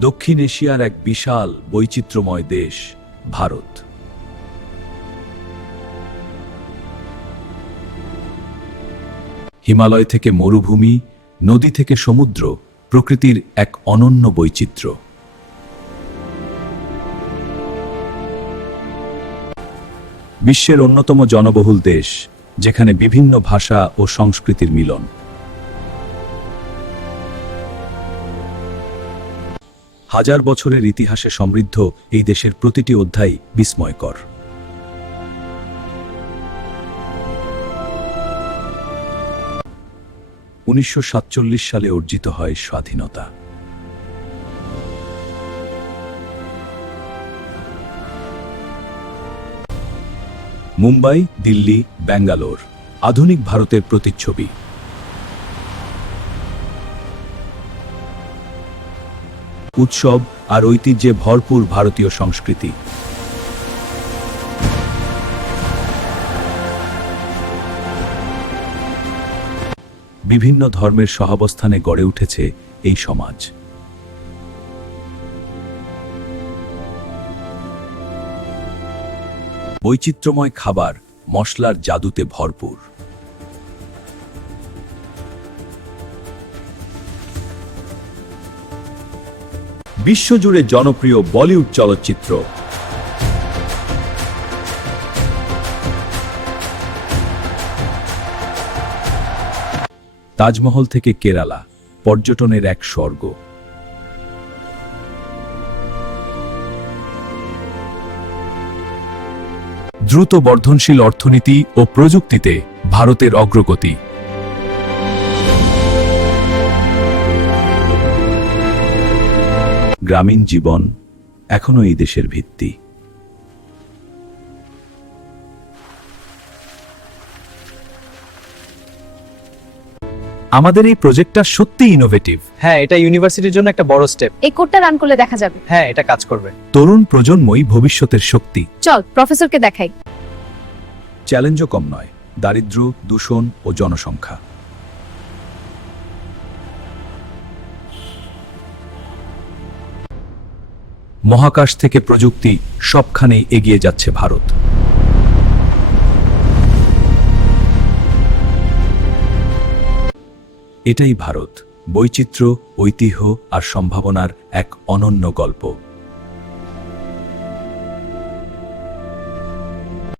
দক্ষিণ এশিয়ার এক বিশাল বৈচিত্র্যময় দেশ ভারত। হিমালয় থেকে মরুভূমি, নদী থেকে সমুদ্র, প্রকৃতির এক অনন্য বৈচিত্র্য। বিশ্বের অন্যতম জনবহুল দেশ, যেখানে বিভিন্ন ভাষা ও সংস্কৃতির মিলন। হাজার বছরের ইতিহাসে সমৃদ্ধ এই দেশের প্রতিটি অধ্যায় বিস্ময়কর। 1947 সালে অর্জিত হয় স্বাধীনতা। মুম্বাই, দিল্লি, ব্যাঙ্গালোর আধুনিক ভারতের প্রতিচ্ছবি। উৎসব আর ঐতিহ্যে ভরপুর ভারতীয় সংস্কৃতি। বিভিন্ন ধর্মের সহাবস্থানে গড়ে উঠেছে এই সমাজ। বৈচিত্র্যময় খাবার, মশলার জাদুতে ভরপুর। বিশ্বজুড়ে জনপ্রিয় বলিউড চলচ্চিত্র। তাজমহল থেকে কেরালা, পর্যটনের এক স্বর্গ। দ্রুত বর্ধনশীল অর্থনীতি ও প্রযুক্তিতে ভারতের অগ্রগতি। গ্রামীণ জীবন এখনো এই দেশের ভিত্তি। আমাদের এই প্রজেক্টটা সত্যি ইনোভেটিভ। হ্যাঁ, এটা ইউনিভার্সিটির জন্য একটা বড় স্টেপ। এই কোডটা রান করলে দেখা যাবে। হ্যাঁ, এটা কাজ করবে। তরুণ প্রজন্মই ভবিষ্যতের শক্তি। চল প্রফেসরকে দেখাই। চ্যালেঞ্জও কম নয়, দারিদ্র্য, দূষণ ও জনসংখ্যা। মহাকাশ থেকে প্রযুক্তি, সবখানেই এগিয়ে যাচ্ছে ভারত। এটাই ভারত, বৈচিত্র্য, ঐতিহ্য আর সম্ভাবনার এক অনন্য গল্প।